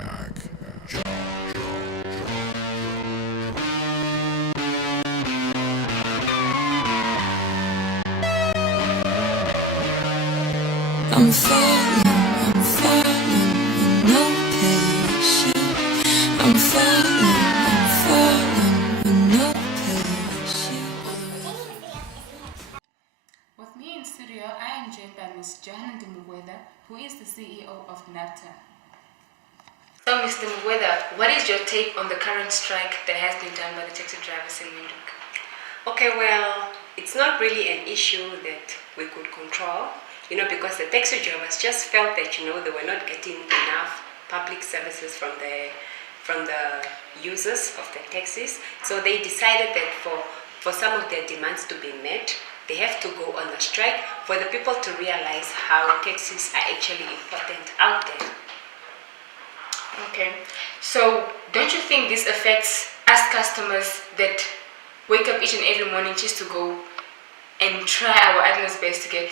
I'm falling with no patience. I'm falling with no patience. With me in studio, I am joined by Ms. Johanna Ndimugweda, who is the CEO of NABTA. So, Mr. Ndimugweda, what is your take on the current strike that has been done by the taxi drivers in Windhoek? Okay, well, it's not really an issue that we could control, because the taxi drivers just felt that, they were not getting enough public services from the users of the taxis. So they decided that for some of their demands to be met, they have to go on a strike for the people to realize how taxis are actually important out there. Okay, so don't you think this affects us customers that wake up each and every morning just to go and try our utmost best to get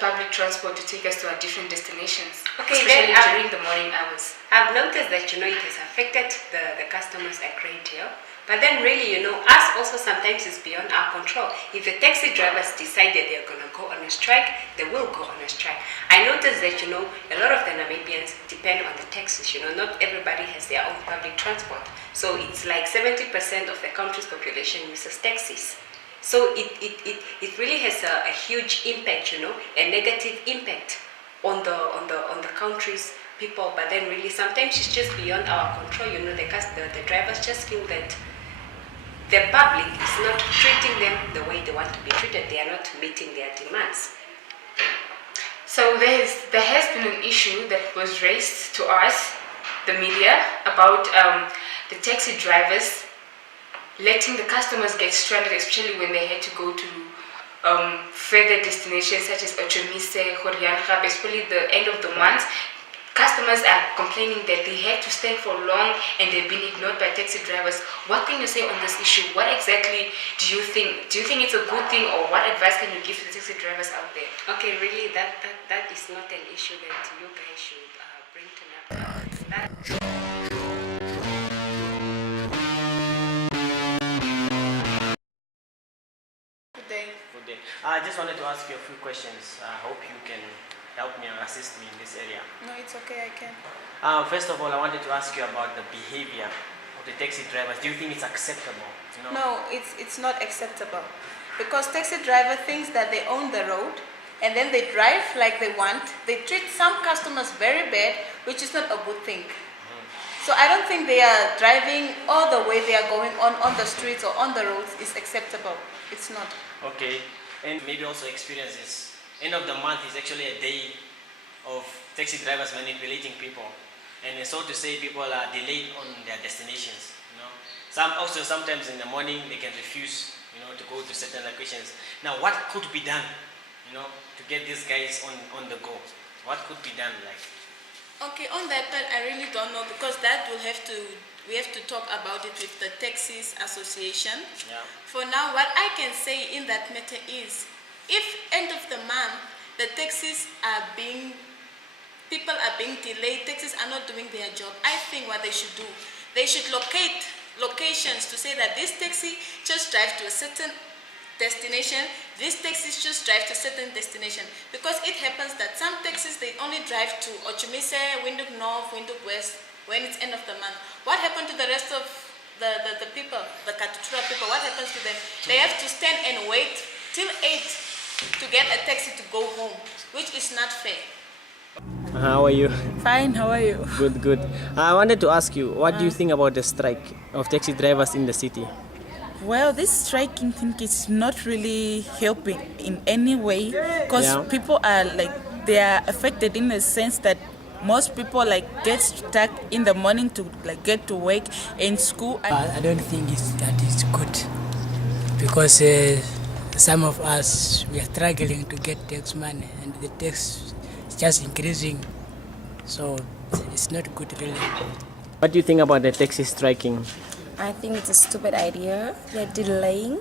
public transport to take us to our different destinations, okay, especially then during the morning hours? I've noticed that, it has affected the customers a great deal. But then really, us also sometimes is beyond our control. If the taxi drivers decided they're going to go on a strike, they will go on a strike. I noticed that, a lot of the Namibians depend on the taxis. Not everybody has their own public transport. So it's like 70% of the country's population uses taxis. So it really has a huge impact, a negative impact on the country's people. But then really sometimes it's just beyond our control. The drivers just feel that the public is not treating them the way they want to be treated. They are not meeting their demands. So there has been an issue that was raised to us, the media, about the taxi drivers letting the customers get stranded, especially when they had to go to further destinations such as Ochomise, Goriansha, especially the end of the month. Customers are complaining that they had to stand for long and they've been ignored by taxi drivers. What can you say on this issue? What exactly do you think? Do you think it's a good thing, or what advice can you give to the taxi drivers out there? Okay, really, that is not an issue that you guys should bring to NABTA. Good day. Good day. I just wanted to ask you a few questions. I hope you can help me or assist me in this area. No, it's okay, I can. First of all, I wanted to ask you about the behavior of the taxi drivers. Do you think it's acceptable? No, it's not acceptable. Because taxi driver thinks that they own the road and then they drive like they want. They treat some customers very bad, which is not a good thing. So I don't think they are driving all the way they are going on the streets or on the roads is acceptable. It's not. Okay. And maybe also experiences. End of the month is actually a day of taxi drivers manipulating people, and so to say, people are delayed on their destinations. Sometimes in the morning they can refuse, to go to certain locations. Now, what could be done, to get these guys on the go? What could be done, like? Okay, on that part, I really don't know, because we have to talk about it with the Taxis Association. Yeah. For now, what I can say in that matter is, if end of the month the people are being delayed, taxis are not doing their job, I think what they should do, they should locate locations to say that this taxi just drive to a certain destination, this taxis just drive to a certain destination. Because it happens that some taxis, they only drive to Ochomise, Windhoek North, Windhoek West when it's end of the month. What happened to the rest of the people, the Katutura people? What happens to them? They have to stand and wait till 8 to get a taxi to go home, which is not fair. How are you? Fine, how are you? Good. I wanted to ask you, what do you think about the strike of taxi drivers in the city? Well, this striking thing is not really helping in any way, because people are they are affected in the sense that most people get stuck in the morning to get to work and school. I don't think that is good, because some of us, we are struggling to get tax money, and the tax is just increasing, so it's not good really. What do you think about the taxi striking? I think it's a stupid idea. They're delaying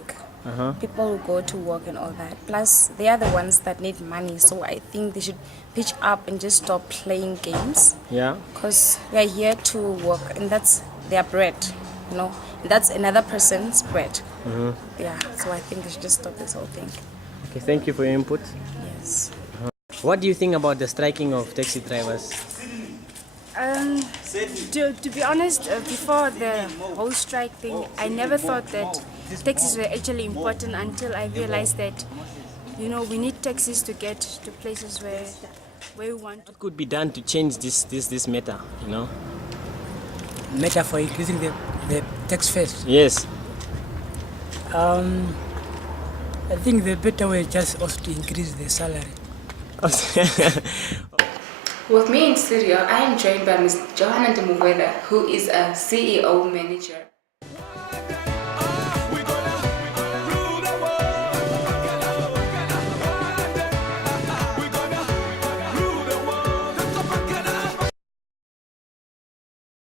People will go to work and all that. Plus, they are the ones that need money. So I think they should pitch up and just stop playing games. Yeah. Because they are here to work, and that's their bread. You know, that's another person's bread. Yeah. So I think they should just stop this whole thing. Okay, thank you for your input. Yes. What do you think about the striking of taxi drivers? To be honest, before the whole strike thing, I never thought that taxis were actually important until I realized that, you know, we need taxis to get to places where we want to. What could be done to change this matter, you know? Matter for increasing the tax fares. Yes. I think the better way is just also to increase the salary. With me in studio, I am joined by Ms. Johanna Ndumukwena, who is a CEO manager.